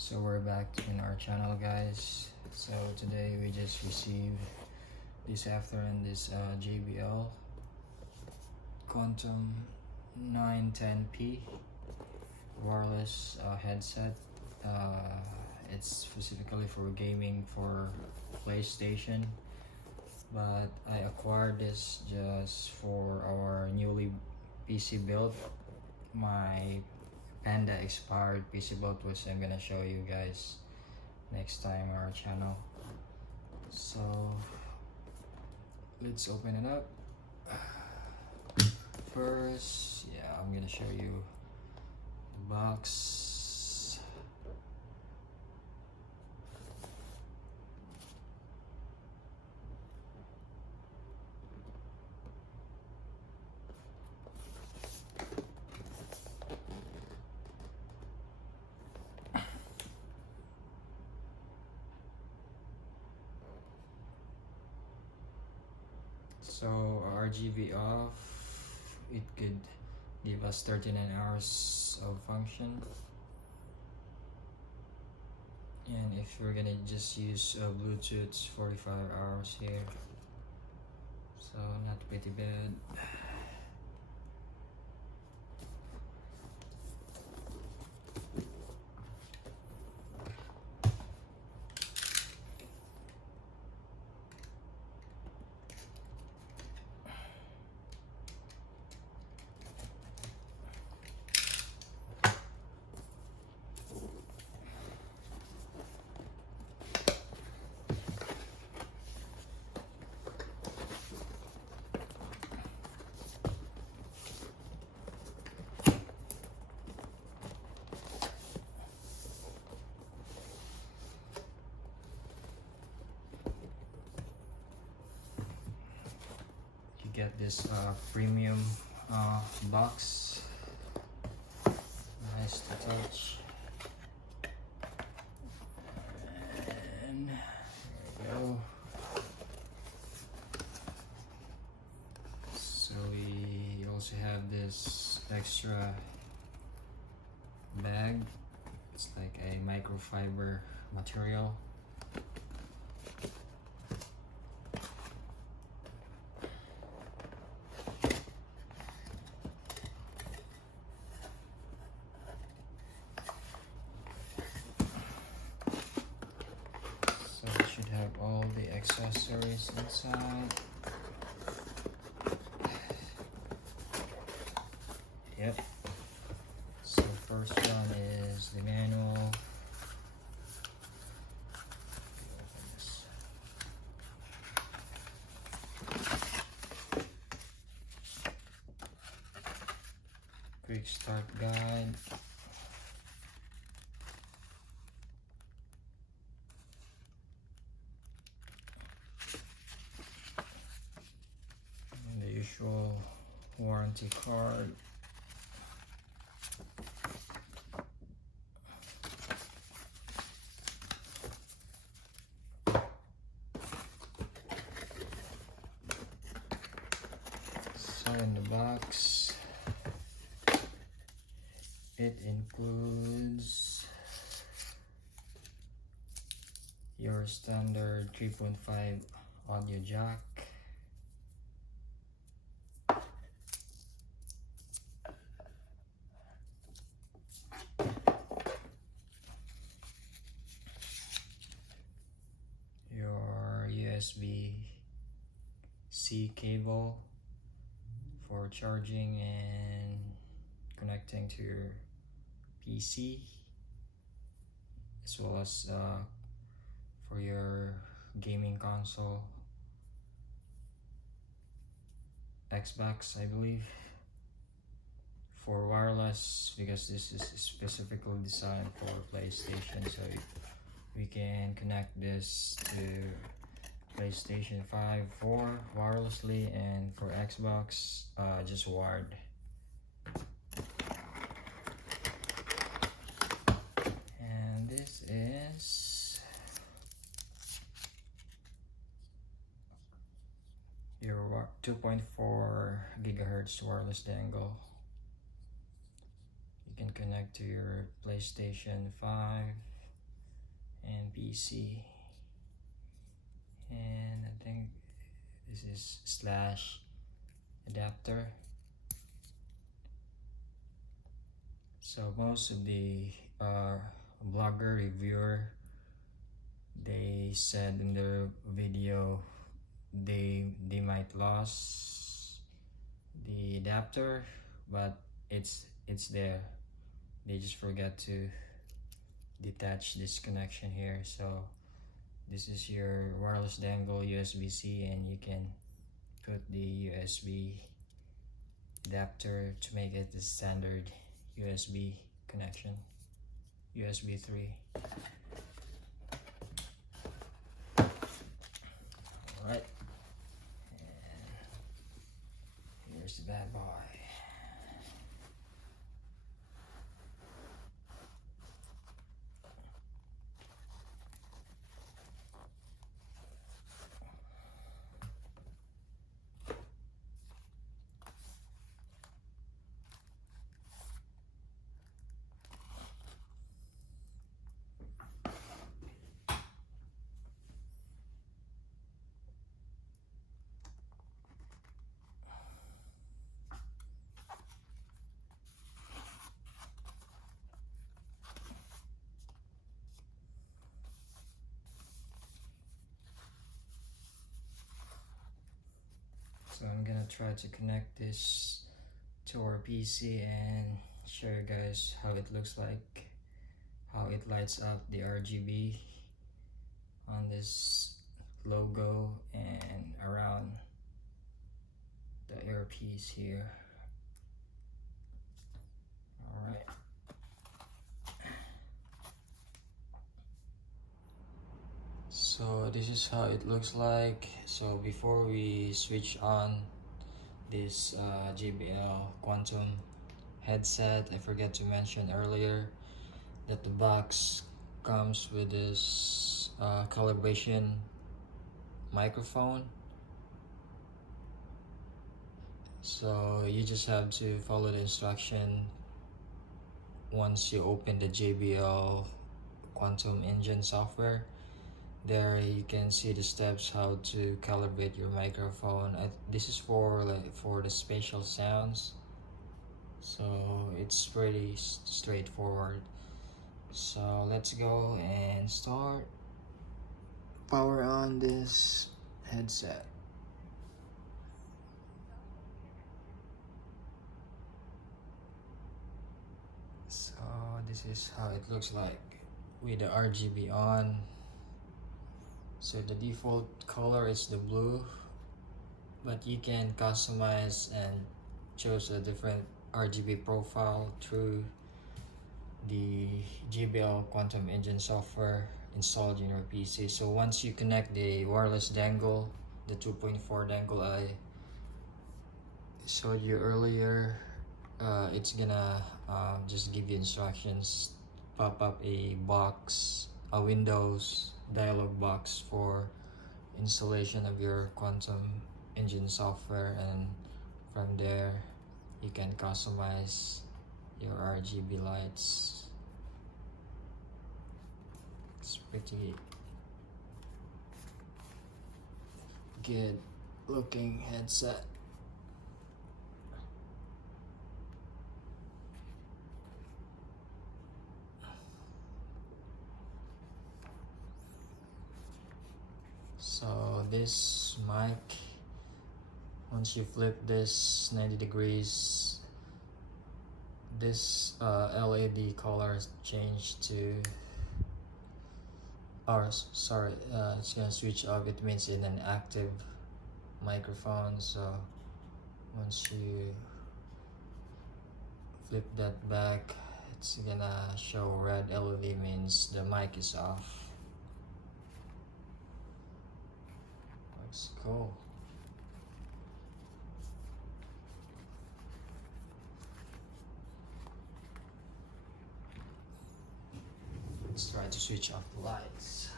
So we're back in our channel, guys. So today we just received this afternoon this JBL Quantum 910P wireless headset. It's specifically for gaming for PlayStation, but I acquired this just for our newly PC build. My Panda expired PC build, which I'm gonna show you guys next time on our channel. So let's open it up. First, I'm gonna show you the box. So RGB off, it could give us 39 hours of function. And if we're gonna just use Bluetooth, it's 45 hours here. So not pretty bad. Get this premium box, nice to touch, and there we go. So we also have this extra bag. It's like a microfiber material. Have all the accessories inside. Yep. So first one is the manual. Quick start guide. Usual warranty card. So in the box, it includes your standard 3.5 audio jack, your USB-C cable for charging and connecting to your PC, as well as for your gaming console, Xbox, I believe, for wireless, because this is specifically designed for PlayStation, so we can connect this to PlayStation 5 4 wirelessly, and for Xbox just wired. And this is your 2.4 gigahertz wireless dangle. You can connect to your PlayStation 5 and PC, and I think this is slash adapter. So most of the blogger reviewer, they said in their video they might lose the adapter, but it's there. They just forgot to detach this connection here. So this is your wireless dangle USB-C, and you can put the USB adapter to make it the standard USB connection, USB 3. Alright, and here's the bad boy. So I'm gonna try to connect this to our PC and show you guys how it looks like, how it lights up the RGB on this logo and around the earpiece here. Alright. So this is how it looks like. So before we switch on this JBL Quantum headset, I forgot to mention earlier that the box comes with this calibration microphone. So you just have to follow the instruction once you open the JBL Quantum engine software. There you can see the steps how to calibrate your microphone. This is for the spatial sounds, so it's pretty straightforward. So let's go and start. Power on this headset. So this is how it looks like with the RGB on. So the default color is the blue, but you can customize and choose a different RGB profile through the JBL Quantum engine software installed in your PC. So once you connect the wireless dangle, the 2.4 dangle I showed you earlier, it's gonna just give you instructions, pop up a box, a Windows dialog box for installation of your Quantum engine software, and from there you can customize your RGB lights. It's pretty good looking headset. So this mic, once you flip this 90 degrees, this LED color changed to, it's gonna switch off. It means in an active microphone. So once you flip that back, it's gonna show red LED, means the mic is off. Looks cool. Let's try to switch off the lights.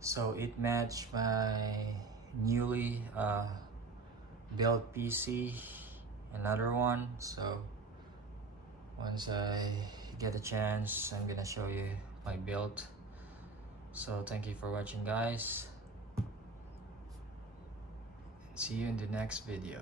So it matched my newly built PC, another one. So once I get a chance, I'm gonna show you my build. So thank you for watching, guys. See you in the next video.